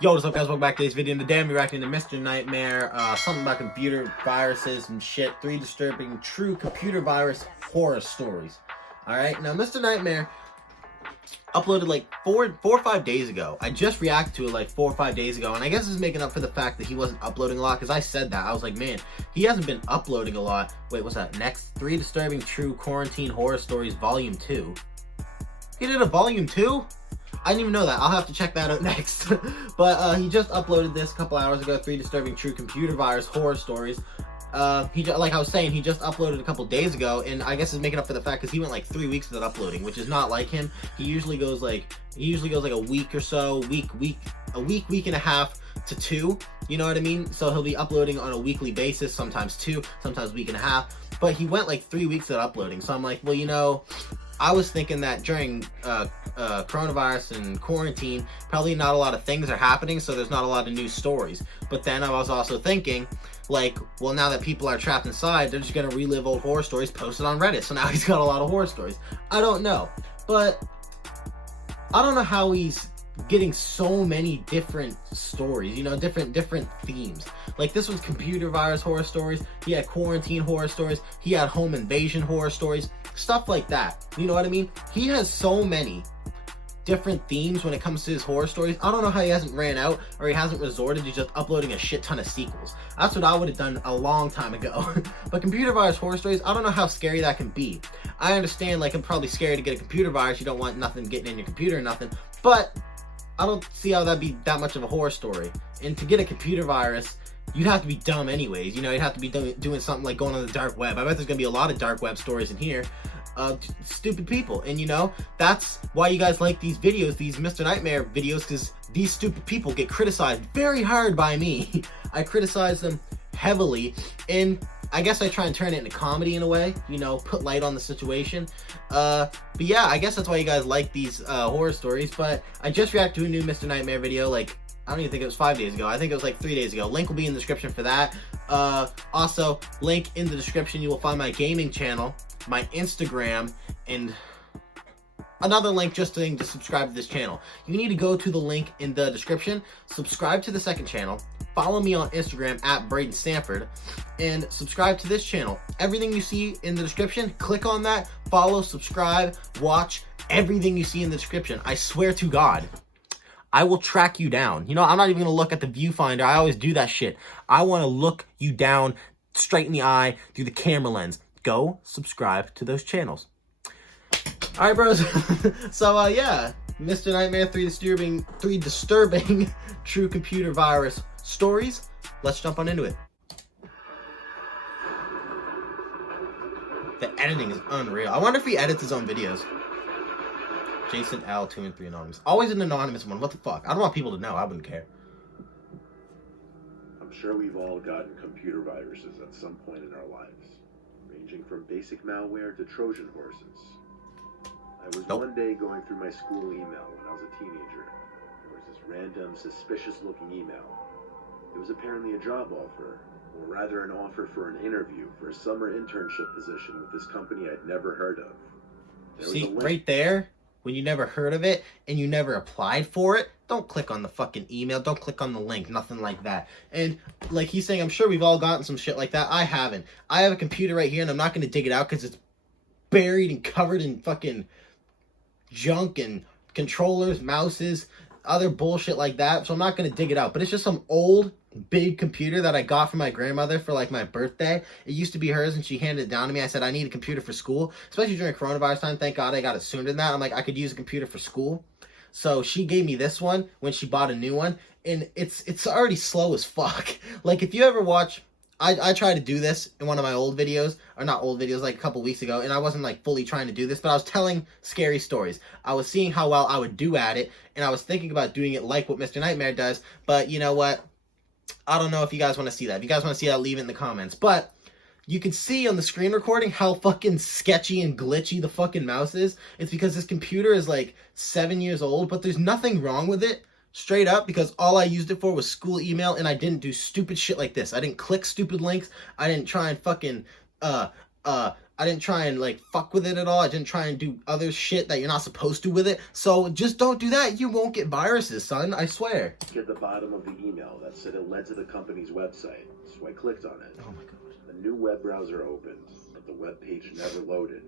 Yo, what's up guys, welcome back to this video. And today I'm reacting to Mr. Nightmare, something about computer viruses and shit, 3 disturbing true computer virus horror stories. Alright, now Mr. Nightmare uploaded like 4 or 5 days ago. I just reacted to it like 4 or 5 days ago, and I guess it's making up for the fact that he wasn't uploading a lot, because I said that. I was like, man, he hasn't been uploading a lot. Wait, what's that? Next, 3 disturbing true quarantine horror stories, volume 2. He did a volume 2? I didn't even know that. I'll have to check that out next. But he just uploaded this a couple hours ago, 3 disturbing true computer virus horror stories. Like I was saying, he just uploaded a couple days ago, and I guess is making up for the fact because he went like 3 weeks without uploading, which is not like him. He usually goes like a week or so, week and a half to 2. You know what I mean? So he'll be uploading on a weekly basis, sometimes 2, sometimes week and a half. But he went like 3 weeks without uploading. So I'm like, well, you know, I was thinking that during coronavirus and quarantine, probably not a lot of things are happening, so there's not a lot of new stories. But then I was also thinking, like, well, now that people are trapped inside, they're just gonna relive old horror stories posted on Reddit. So now he's got a lot of horror stories. I don't know, but I don't know how he's getting so many different stories, you know, different themes. Like, this was computer virus horror stories, he had quarantine horror stories, he had home invasion horror stories, stuff like that. You know what I mean? He has so many different themes when it comes to his horror stories. I don't know how he hasn't ran out, or he hasn't resorted to just uploading a shit ton of sequels. That's what I would have done a long time ago. But computer virus horror stories, I don't know how scary that can be. I understand, like, it's probably scary to get a computer virus, you don't want nothing getting in your computer or nothing, but I don't see how that'd be that much of a horror story. And to get a computer virus, you'd have to be dumb anyways. You know, you'd have to be doing something like going on the dark web. I bet there's gonna be a lot of dark web stories in here. Stupid people. And you know, that's why you guys like these videos, these Mr. Nightmare videos, because these stupid people get criticized very hard by me. I criticize them heavily, and I guess I try and turn it into comedy in a way, you know, put light on the situation. But yeah, I guess that's why you guys like these horror stories. But I just reacted to a new Mr. Nightmare video, like, I don't even think it was 5 days ago. I think it was like 3 days ago. Link will be in the description for that. Also, link in the description, you will find my gaming channel, my Instagram, and another link just to subscribe to this channel. You need to go to the link in the description, subscribe to the second channel, follow me on Instagram at Braden Stanford, and subscribe to this channel. Everything you see in the description, click on that, follow, subscribe, watch everything you see in the description. I swear to God, I will track you down. You know, I'm not even gonna look at the viewfinder. I always do that shit. I wanna look you down straight in the eye through the camera lens. Go subscribe to those channels. All right, bros. So, yeah, Mr. Nightmare, 3 disturbing true computer virus stories. Let's jump on into it. The editing is unreal. I wonder if he edits his own videos. Jason L 2 and 3 anonymous. Always an anonymous one. What the fuck? I don't want people to know. I wouldn't care. I'm sure we've all gotten computer viruses at some point in our lives, ranging from basic malware to Trojan horses. I was one day going through my school email when I was a teenager. There was this random, suspicious-looking email. It was apparently a job offer, or rather an offer for an interview for a summer internship position with this company I'd never heard of. See, right there, when you never heard of it and you never applied for it, don't click on the fucking email, don't click on the link, nothing like that. And like he's saying, I'm sure we've all gotten some shit like that. I haven't. I have a computer right here, and I'm not going to dig it out because it's buried and covered in fucking junk and controllers, mouses, other bullshit like that. So I'm not going to dig it out. But it's just some old big computer that I got from my grandmother for like my birthday. It used to be hers, and she handed it down to me. I said, I need a computer for school, especially during coronavirus time. Thank God I got it sooner than that. I'm like, I could use a computer for school. So she gave me this one when she bought a new one, and it's already slow as fuck. Like, if you ever watch, I tried to do this in one of my old videos, or not old videos, like a couple weeks ago, and I wasn't like fully trying to do this, but I was telling scary stories. I was seeing how well I would do at it, and I was thinking about doing it like what Mr. Nightmare does. But you know what? I don't know if you guys want to see that. If you guys want to see that, leave it in the comments. But you can see on the screen recording how fucking sketchy and glitchy the fucking mouse is. It's because this computer is like 7 years old, but there's nothing wrong with it. Straight up, because all I used it for was school email, and I didn't do stupid shit like this. I didn't click stupid links. I didn't try and fucking I didn't try and like fuck with it at all. I didn't try and do other shit that you're not supposed to with it. So just don't do that. You won't get viruses, son. I swear. At the bottom of the email that said it led to the company's website, so I clicked on it. Oh my god. A new web browser opened, but the web page never loaded.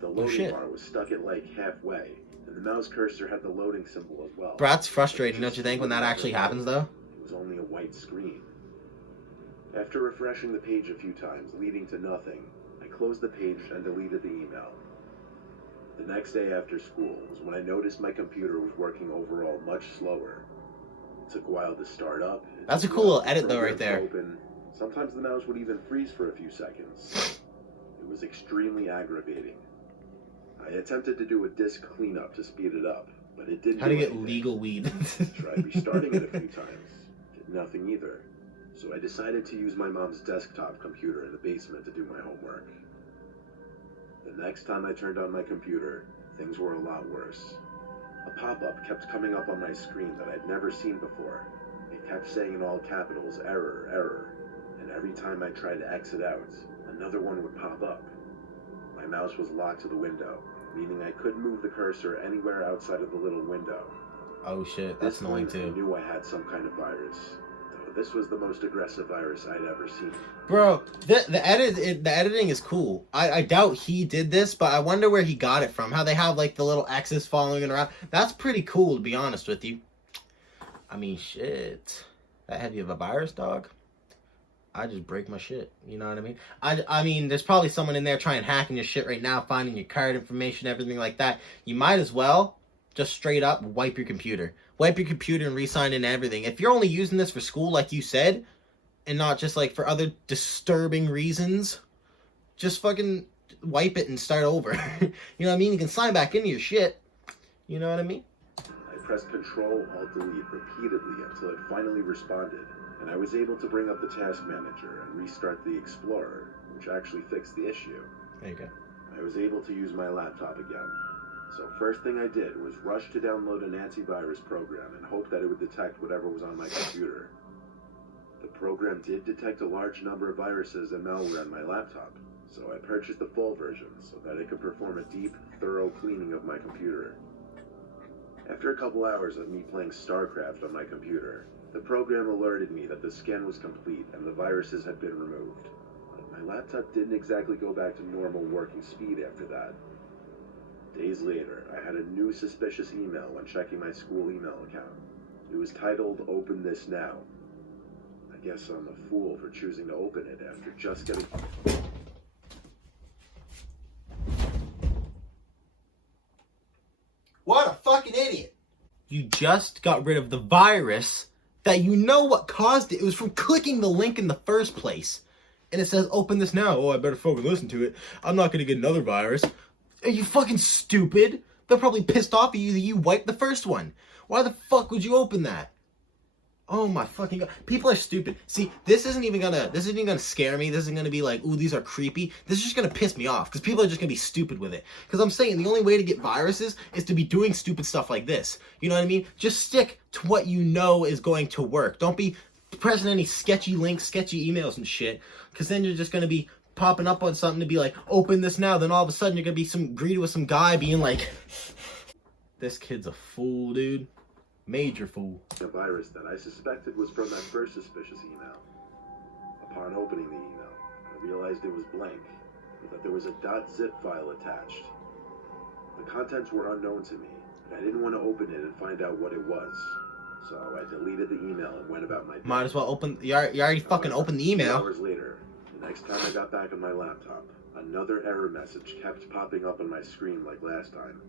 The loading shit. bar was stuck at like halfway, and the mouse cursor had the loading symbol as well. Bro, that's frustrating, don't you think, when that actually happens, though? It was only a white screen. After refreshing the page a few times, leading to nothing, I closed the page and deleted the email. The next day after school was when I noticed my computer was working overall much slower. It took a while to start up. That's a cool little edit, though, right there. Open. Sometimes the mouse would even freeze for a few seconds. It was extremely aggravating. I attempted to do a disk cleanup to speed it up, but it didn't. How to get legal weed. Tried restarting it a few times. Did nothing either. So I decided to use my mom's desktop computer in the basement to do my homework. The next time I turned on my computer, things were a lot worse. A pop-up kept coming up on my screen that I'd never seen before. It kept saying in all capitals, "error, error." And every time I tried to exit out, another one would pop up. My mouse was locked to the window, meaning I couldn't move the cursor anywhere outside of the little window. Oh shit, that's annoying too. I knew I had some kind of virus. Though this was the most aggressive virus I'd ever seen. Bro, the editing is cool. I doubt he did this, but I wonder where he got it from. How they have like the little X's following it around. That's pretty cool, to be honest with you. I mean, shit. That heavy of a virus, dog? I just break my shit. You know what I mean? I mean, there's probably someone in there trying hacking your shit right now, finding your card information, everything like that. You might as well just straight up wipe your computer. Wipe your computer and re-sign in everything. If you're only using this for school, like you said, and not just like for other disturbing reasons, just fucking wipe it and start over. You know what I mean? You can sign back into your shit. You know what I mean? I pressed Control Alt Delete repeatedly until it finally responded, and I was able to bring up the Task Manager and restart the Explorer, which actually fixed the issue. There you go. I was able to use my laptop again. So first thing I did was rush to download an antivirus program and hope that it would detect whatever was on my computer. The program did detect a large number of viruses and malware on my laptop, so I purchased the full version so that it could perform a deep, thorough cleaning of my computer. After a couple hours of me playing StarCraft on my computer, the program alerted me that the scan was complete and the viruses had been removed. But my laptop didn't exactly go back to normal working speed after that. Days later, I had a new suspicious email when checking my school email account. It was titled, "Open This Now." I guess I'm a fool for choosing to open it after just getting... What a fucking idiot! You just got rid of the virus that you know what caused it. It was from clicking the link in the first place. And it says, "Open this now." Oh, I better fucking listen to it. I'm not gonna get another virus. Are you fucking stupid? They're probably pissed off at you that you wiped the first one. Why the fuck would you open that? Oh my fucking god. People are stupid. See, this isn't even gonna scare me. This isn't gonna be like, ooh, these are creepy. This is just gonna piss me off because people are just gonna be stupid with it. Because I'm saying the only way to get viruses is to be doing stupid stuff like this. You know what I mean? Just stick to what you know is going to work. Don't be pressing any sketchy links, sketchy emails and shit. Because then you're just gonna be popping up on something to be like, "Open this now." Then all of a sudden you're gonna be greeted with some guy being like, "This kid's a fool, dude. Major fool." A virus that I suspected was from that first suspicious email. Upon opening the email, I realized it was blank, but that there was a .zip file attached. The contents were unknown to me, and I didn't want to open it and find out what it was. So I deleted the email and went about my day. Might as well open. You already fucking opened the email. 2 hours later, the next time I got back on my laptop, another error message kept popping up on my screen like last time.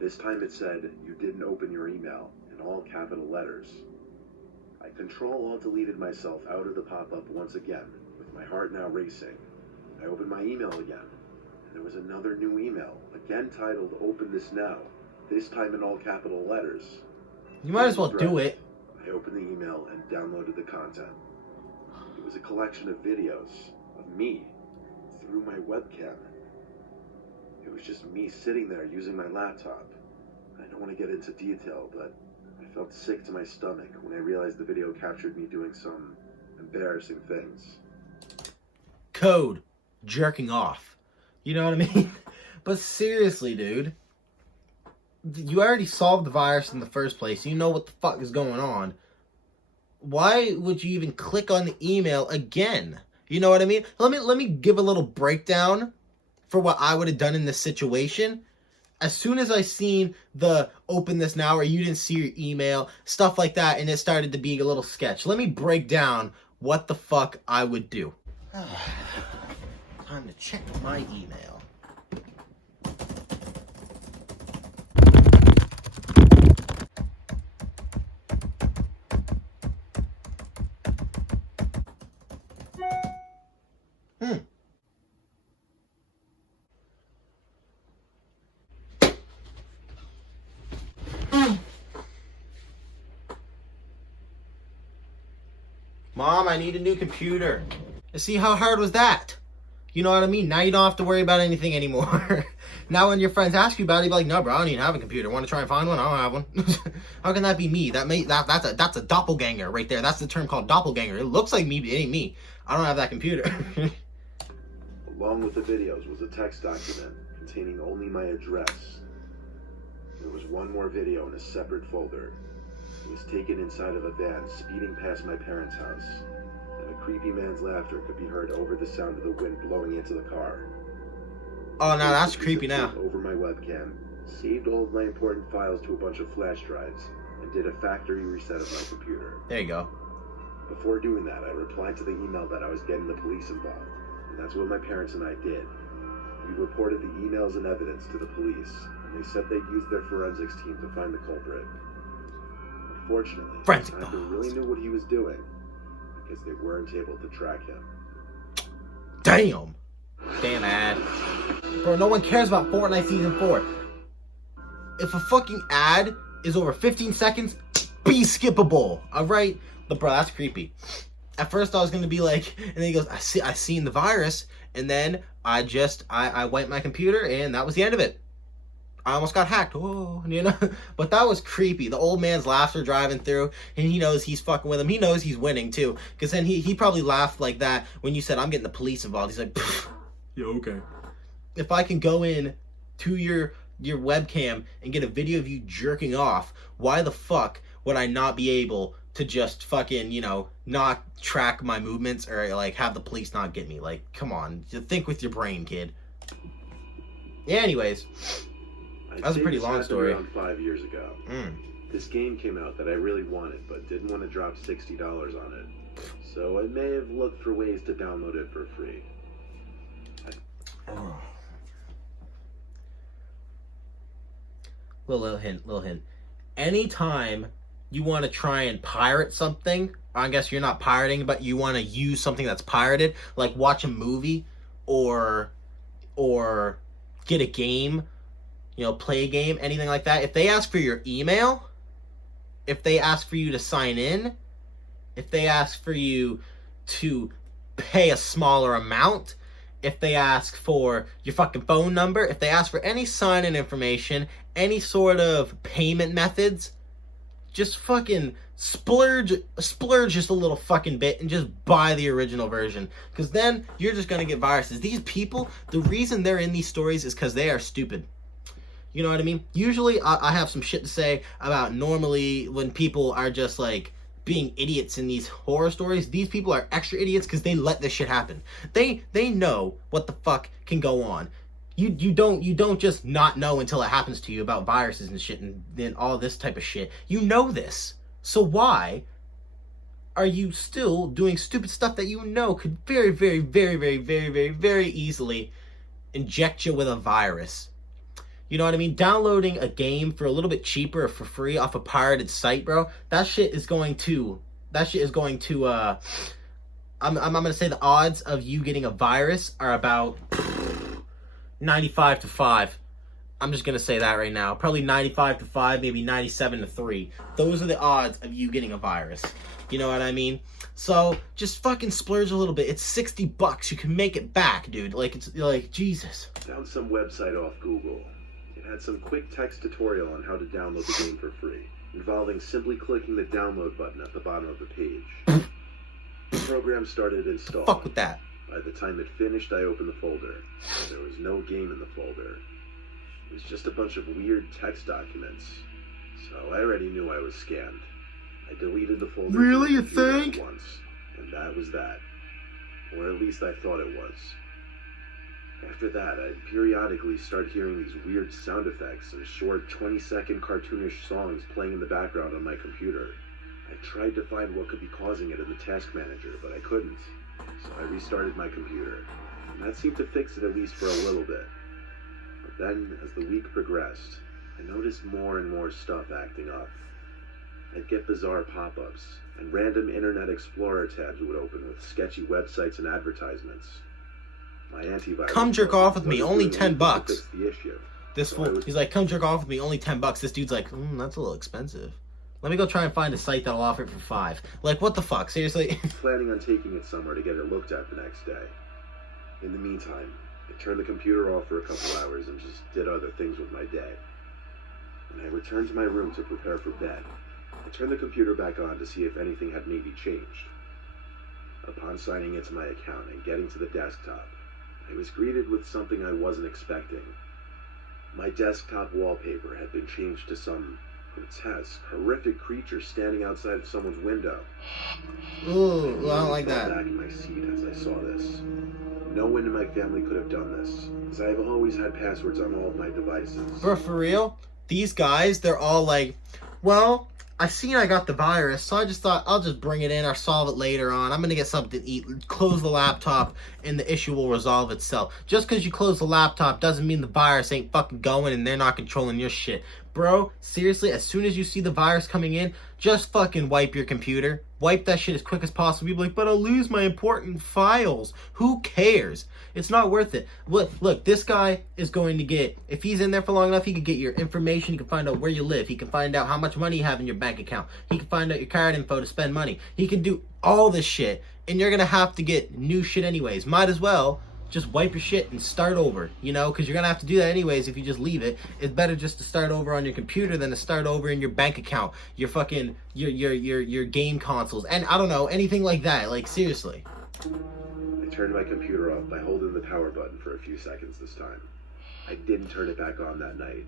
This time it said, "You didn't open your email," in all capital letters. I Control-Alt-Deleted myself out of the pop-up once again, with my heart now racing. I opened my email again, and there was another new email, again titled, "Open This Now," this time in all capital letters. You might as well do it. I opened the email and downloaded the content. It was a collection of videos of me through my webcam. It was just me sitting there using my laptop. I don't want to get into detail, but I felt sick to my stomach when I realized the video captured me doing some embarrassing things. Code jerking off. You know what I mean? But seriously, dude. You already solved the virus in the first place. You know what the fuck is going on. Why would you even click on the email again? You know what I mean? Let me give a little breakdown for what I would have done in this situation. As soon as I seen the open this now, or you didn't see your email, stuff like that, and it started to be a little sketch. Let me break down what the fuck I would do. Time to check my email. Mom, I need a new computer. You see, how hard was that? You know what I mean? Now you don't have to worry about anything anymore. Now when your friends ask you about it, you'll be like, no, bro, I don't even have a computer. Want to try and find one? I don't have one. How can that be me? That's a doppelganger right there. That's the term called doppelganger. It looks like me, but it ain't me. I don't have that computer. Along with the videos was a text document containing only my address. There was one more video in a separate folder. It was taken inside of a van speeding past my parents' house, and a creepy man's laughter could be heard over the sound of the wind blowing into the car. Oh, now that's creepy now. Over my webcam, saved all of my important files to a bunch of flash drives, and did a factory reset of my computer. There you go. Before doing that, I replied to the email that I was getting the police involved, and that's what my parents and I did. We reported the emails and evidence to the police, and they said they'd use their forensics team to find the culprit. Unfortunately, neither really knew what he was doing, because they weren't able to track him. Damn! Damn ad. Bro, no one cares about Fortnite Season 4. If a fucking ad is over 15 seconds, be skippable, alright? But bro, that's creepy. At first I was gonna be like, and then he goes, I seen the virus, and then I wiped my computer, and that was the end of it. I almost got hacked, oh, you know? But that was creepy. The old man's laughter driving through, and he knows he's fucking with him. He knows he's winning, too. Because then he probably laughed like that when you said, I'm getting the police involved. He's like, yeah, okay. If I can go in to your webcam and get a video of you jerking off, why the fuck would I not be able to just fucking, you know, not track my movements or, like, have the police not get me? Like, come on. Think with your brain, kid. Yeah, anyways. That was a pretty long story. Around 5 years ago. This game came out that I really wanted, but didn't want to drop $60 on it. So I may have looked for ways to download it for free. Little hint. Anytime you want to try and pirate something, I guess you're not pirating, but you want to use something that's pirated, like watch a movie or get a game, you know, play a game, anything like that. If they ask for your email, if they ask for you to sign in, if they ask for you to pay a smaller amount, if they ask for your fucking phone number, if they ask for any sign-in information, any sort of payment methods, just fucking splurge just a little fucking bit and just buy the original version. Because then you're just going to get viruses. These people, the reason they're in these stories is because they are stupid. You know what I mean? Usually I have some shit to say about normally when people are just like being idiots in these horror stories. These people are extra idiots because they let this shit happen. They know what the fuck can go on. You don't just not know until it happens to you about viruses and shit and all this type of shit. You know this. So why are you still doing stupid stuff that you know could very, very, very, very, very, very, very easily inject you with a virus? You know what I mean? Downloading a game for a little bit cheaper or for free off a pirated site, bro, that shit is going to, I'm going to say the odds of you getting a virus are about 95 to 5. I'm just going to say that right now. Probably 95 to 5, maybe 97 to 3. Those are the odds of you getting a virus. You know what I mean? So, just fucking splurge a little bit. It's $60. You can make it back, dude. Like, it's like, Jesus. Found some website off Google. It had some quick text tutorial on how to download the game for free, involving simply clicking the download button at the bottom of the page. The program started installing. Fuck with that. By the time it finished, I opened the folder. There was no game in the folder. It was just a bunch of weird text documents. So I already knew I was scammed. I deleted the folder. Really, you from my computer think? at once, and that was that. Or at least I thought it was. After that, I'd periodically start hearing these weird sound effects and short 20-second cartoonish songs playing in the background on my computer. I tried to find what could be causing it in the task manager, but I couldn't. So I restarted my computer, and that seemed to fix it at least for a little bit. But then, as the week progressed, I noticed more and more stuff acting up. I'd get bizarre pop-ups, and random Internet Explorer tabs would open with sketchy websites and advertisements. My antivirus... Come jerk off with me, only $10. Fix the issue. This fool, he's like, come jerk off with me, only $10. This dude's like, that's a little expensive. Let me go try and find a site that'll offer it for $5. Like, what the fuck? Seriously? Planning on taking it somewhere to get it looked at the next day. In the meantime, I turned the computer off for a couple hours and just did other things with my day. When I returned to my room to prepare for bed, I turned the computer back on to see if anything had maybe changed. Upon signing into my account and getting to the desktop, I was greeted with something I wasn't expecting. My desktop wallpaper had been changed to some grotesque, horrific creature standing outside of someone's window. Ooh, I don't like I fell that. back in my seat as I saw this. No one in my family could have done this, as I have always had passwords on all of my devices. Bro, for real? These guys, they're all like, well, I seen I got the virus, so I just thought I'll just bring it in or solve it later on. I'm gonna get something to eat, close the laptop, and the issue will resolve itself. Just because you close the laptop doesn't mean the virus ain't fucking going and they're not controlling your shit. Bro, seriously, as soon as you see the virus coming in, just fucking wipe your computer. Wipe that shit as quick as possible. You'll be like, but I'll lose my important files. Who cares? It's not worth it. Look, this guy is going to get, if he's in there for long enough, he can get your information. He can find out where you live. He can find out how much money you have in your bank account. He can find out your card info to spend money. He can do all this shit, and you're going to have to get new shit anyways. Might as well just wipe your shit and start over, you know, because you're going to have to do that anyways if you just leave it. It's better just to start over on your computer than to start over in your bank account, your fucking, your game consoles, and I don't know, anything like that. Like, seriously. I turned my computer off by holding the power button for a few seconds this time. I didn't turn it back on that night.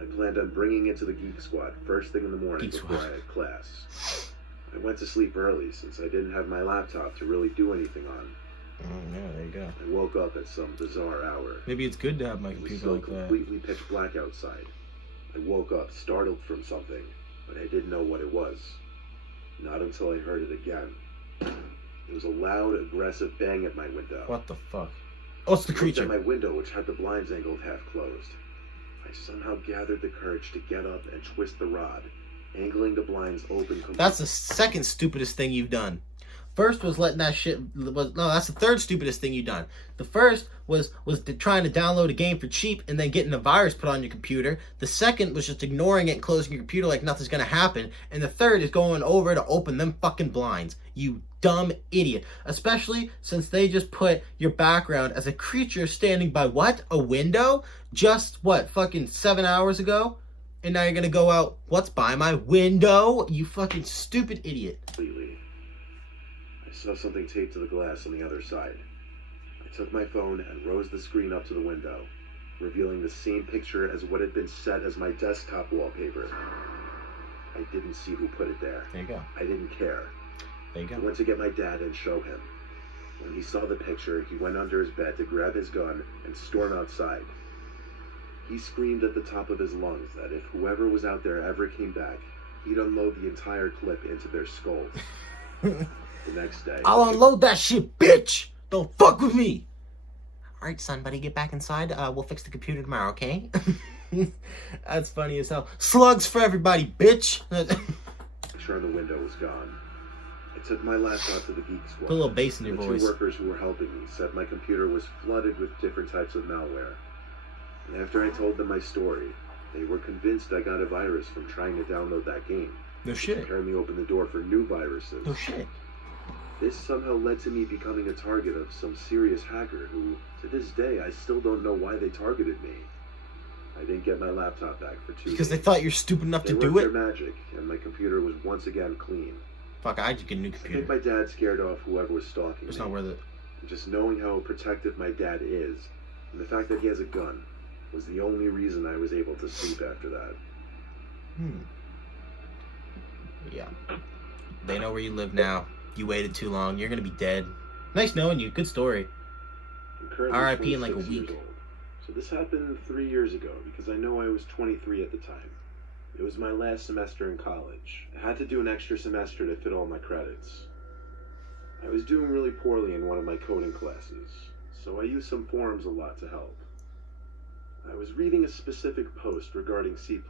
I planned on bringing it to the Geek Squad first thing in the morning before I had class. I went to sleep early since I didn't have my laptop to really do anything on. Oh, yeah, there you go. I woke up at some bizarre hour. Maybe it's good to have my It was computer so like that. completely pitch black outside. I woke up startled from something, but I didn't know what it was. Not until I heard it again. It was a loud, aggressive bang at my window. What the fuck? Oh, it's the I looked creature. at my window, which had the blinds angled half closed. I somehow gathered the courage to get up and twist the rod, angling the blinds open completely. That's the second stupidest thing you've done. First was letting that shit. That's the third stupidest thing you've done. The first was trying to download a game for cheap and then getting a virus put on your computer. The second was just ignoring it and closing your computer like nothing's gonna happen. And the third is going over to open them fucking blinds. You dumb idiot. Especially since they just put your background as a creature standing by what? A window? Just what? Fucking 7 hours ago? And now you're gonna go out, what's by my window? You fucking stupid idiot. I saw something taped to the glass on the other side. I took my phone and rose the screen up to the window, revealing the same picture as what had been set as my desktop wallpaper. I didn't see who put it there. There you go. I didn't care. There you I go. went to get my dad and show him. When he saw the picture, he went under his bed to grab his gun and storm outside. He screamed at the top of his lungs that if whoever was out there ever came back, he'd unload the entire clip into their skulls. The next day, I'll unload that shit, bitch! Don't fuck with me! Alright, son, buddy, get back inside. We'll fix the computer tomorrow, okay? That's funny as hell. Slugs for everybody, bitch! picture on the window was gone. I took my laptop to the Geek Squad. Put a little bass in your The voice. two workers who were helping me said my computer was flooded with different types of malware. And after I told them my story, they were convinced I got a virus from trying to download that game. No shit. Apparently opened the door for new viruses. No shit. This somehow led to me becoming a target of some serious hacker who, to this day, I still don't know why they targeted me. I didn't get my laptop back for 2 days. Because they thought you're stupid enough to They do worked it? their magic, and my computer was once again clean. Fuck, I just get a new I think computer. my dad scared off whoever was stalking It's me. not worth it. Just knowing how protective my dad is, and the fact that he has a gun, was the only reason I was able to sleep after that. Yeah. They know where you live now. You waited too long. You're gonna be dead. Nice knowing you. Good story. I'm currently R.I.P. in like a 26 years week. old. So this happened 3 years ago, because I know I was 23 at the time. It was my last semester in college. I had to do an extra semester to fit all my credits. I was doing really poorly in one of my coding classes, so I used some forums a lot to help. I was reading a specific post regarding C++,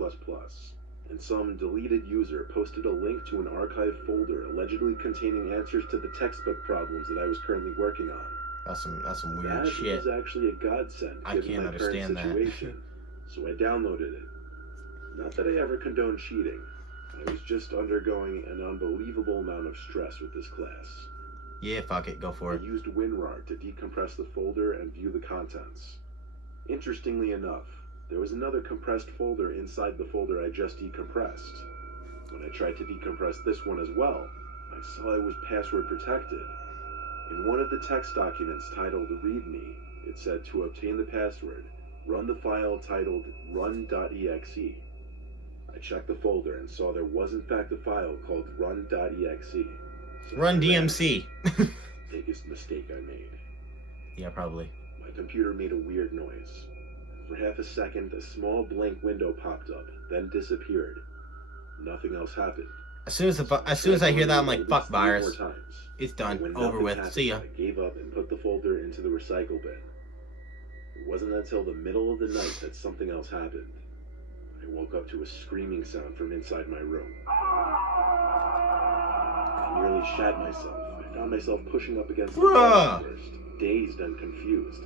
and some deleted user posted a link to an archived folder allegedly containing answers to the textbook problems that I was currently working on. That's some weird That shit. was actually a godsend I given can't my current understand that. situation, so I downloaded it. Not that I ever condone cheating. I was just undergoing an unbelievable amount of stress with this class. Yeah, fuck it. Go for I it. used WinRAR to decompress the folder and view the contents. Interestingly enough, there was another compressed folder inside the folder I just decompressed. When I tried to decompress this one as well, I saw it was password protected. In one of the text documents titled README, it said to obtain the password, run the file titled run.exe. I checked the folder and saw there was in fact a file called run.exe. So Run I ran DMC. it. Biggest mistake I made. Yeah, probably. My computer made a weird noise. For half a second, a small blank window popped up, then disappeared. Nothing else happened. As soon as I hear that, I'm like, fuck At least 3 virus. more times. It's done. When Over nothing with. happened, See ya. I gave up and put the folder into the recycle bin. It wasn't until the middle of the night that something else happened. I woke up to a screaming sound from inside my room. I nearly shat myself. I found myself pushing up against the wall at first, dazed and confused.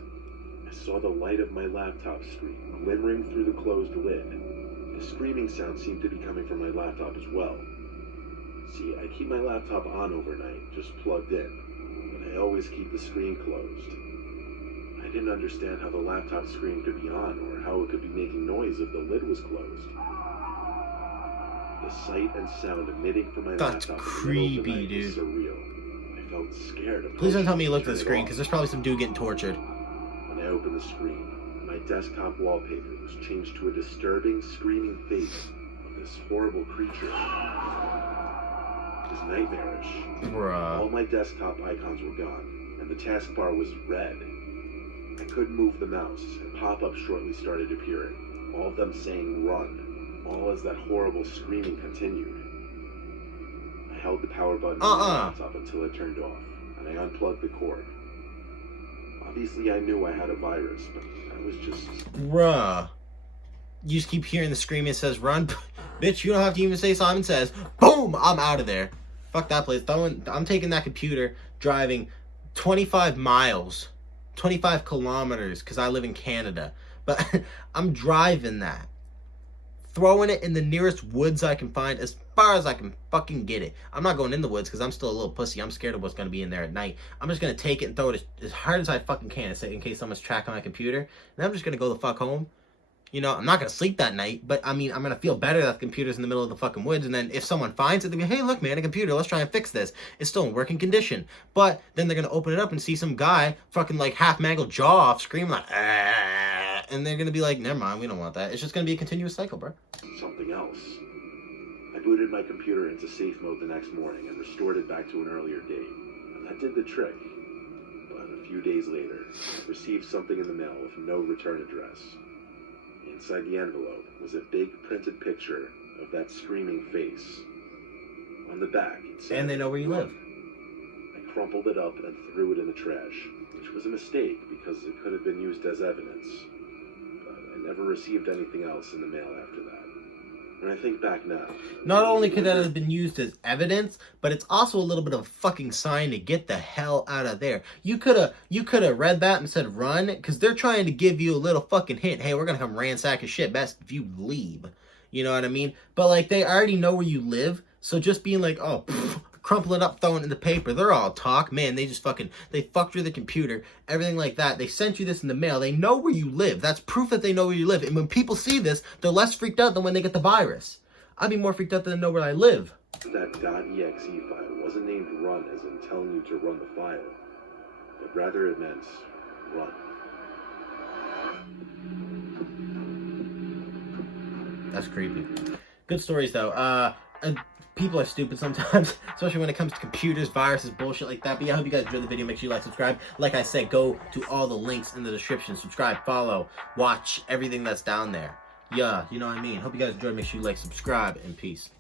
I saw the light of my laptop screen glimmering through the closed lid. The screaming sound seemed to be coming from my laptop as well. See, I keep my laptop on overnight, just plugged in, but I always keep the screen closed. I didn't understand how the laptop screen could be on or how it could be making noise if the lid was closed. The sight and sound emitting from my That's laptop creepy, in the middle of the night dude. was surreal. I felt scared. Please don't tell me you looked at the Turn it screen, off. because there's probably some dude getting tortured. When I opened the screen, my desktop wallpaper was changed to a disturbing, screaming face of this horrible creature. It was nightmarish. All Bruh. my desktop icons were gone, and the taskbar was red. I couldn't move the mouse, and pop-ups shortly started appearing, all of them saying run, all as that horrible screaming continued. I held the power button on my laptop until it turned off, and I unplugged the cord. Obviously, I knew I had a virus, but I was just... Bruh. You just keep hearing the screaming that says run. Bitch, you don't have to even say Simon Says. Boom! I'm out of there. Fuck that place. I'm taking that computer, driving 25 miles, 25 kilometers, because I live in Canada. But I'm driving that. Throwing it in the nearest woods I can find as far as I can fucking get it. I'm not going in the woods because I'm still a little pussy. I'm scared of what's going to be in there at night. I'm just going to take it and throw it as hard as I fucking can in case someone's tracking my computer. And I'm just going to go the fuck home. You know, I'm not going to sleep that night, but I mean, I'm going to feel better that the computer's in the middle of the fucking woods. And then if someone finds it, they'll be, hey, look, man, a computer. Let's try and fix this. It's still in working condition. But then they're going to open it up and see some guy fucking like half mangled jaw off screaming like, ah. And they're going to be like, never mind, we don't want that. It's just going to be a continuous cycle, bro. something else. I booted my computer into safe mode the next morning and restored it back to an earlier date. And that did the trick. But a few days later, I received something in the mail with no return address. Inside the envelope was a big printed picture of that screaming face. On the back, it said, And they know where you live. I crumpled it up and threw it in the trash, which was a mistake because it could have been used as evidence. But I never received anything else in the mail after that. When I think back now... Not only could that have been used as evidence, but it's also a little bit of a fucking sign to get the hell out of there. You could have read that and said run, because they're trying to give you a little fucking hint. Hey, we're gonna come ransack your shit. Best if you leave. You know what I mean? But like, they already know where you live, so just being like, oh, crumple it up, throw it in the paper. They're all talk. Man, they fucked with the computer, everything like that. They sent you this in the mail. They know where you live. That's proof that they know where you live. And when people see this, they're less freaked out than when they get the virus. I'd be more freaked out than to know where I live. That .exe file wasn't named run as in telling you to run the file. but rather it meant run. That's creepy. Good stories, though. And people are stupid sometimes, especially when it comes to computers, viruses, bullshit like that. But yeah, I hope you guys enjoyed the video. Make sure you like, subscribe. Like I said, go to all the links in the description. Subscribe, follow, watch everything that's down there. Yeah, you know what I mean. Hope you guys enjoyed. Make sure you like, subscribe, and peace.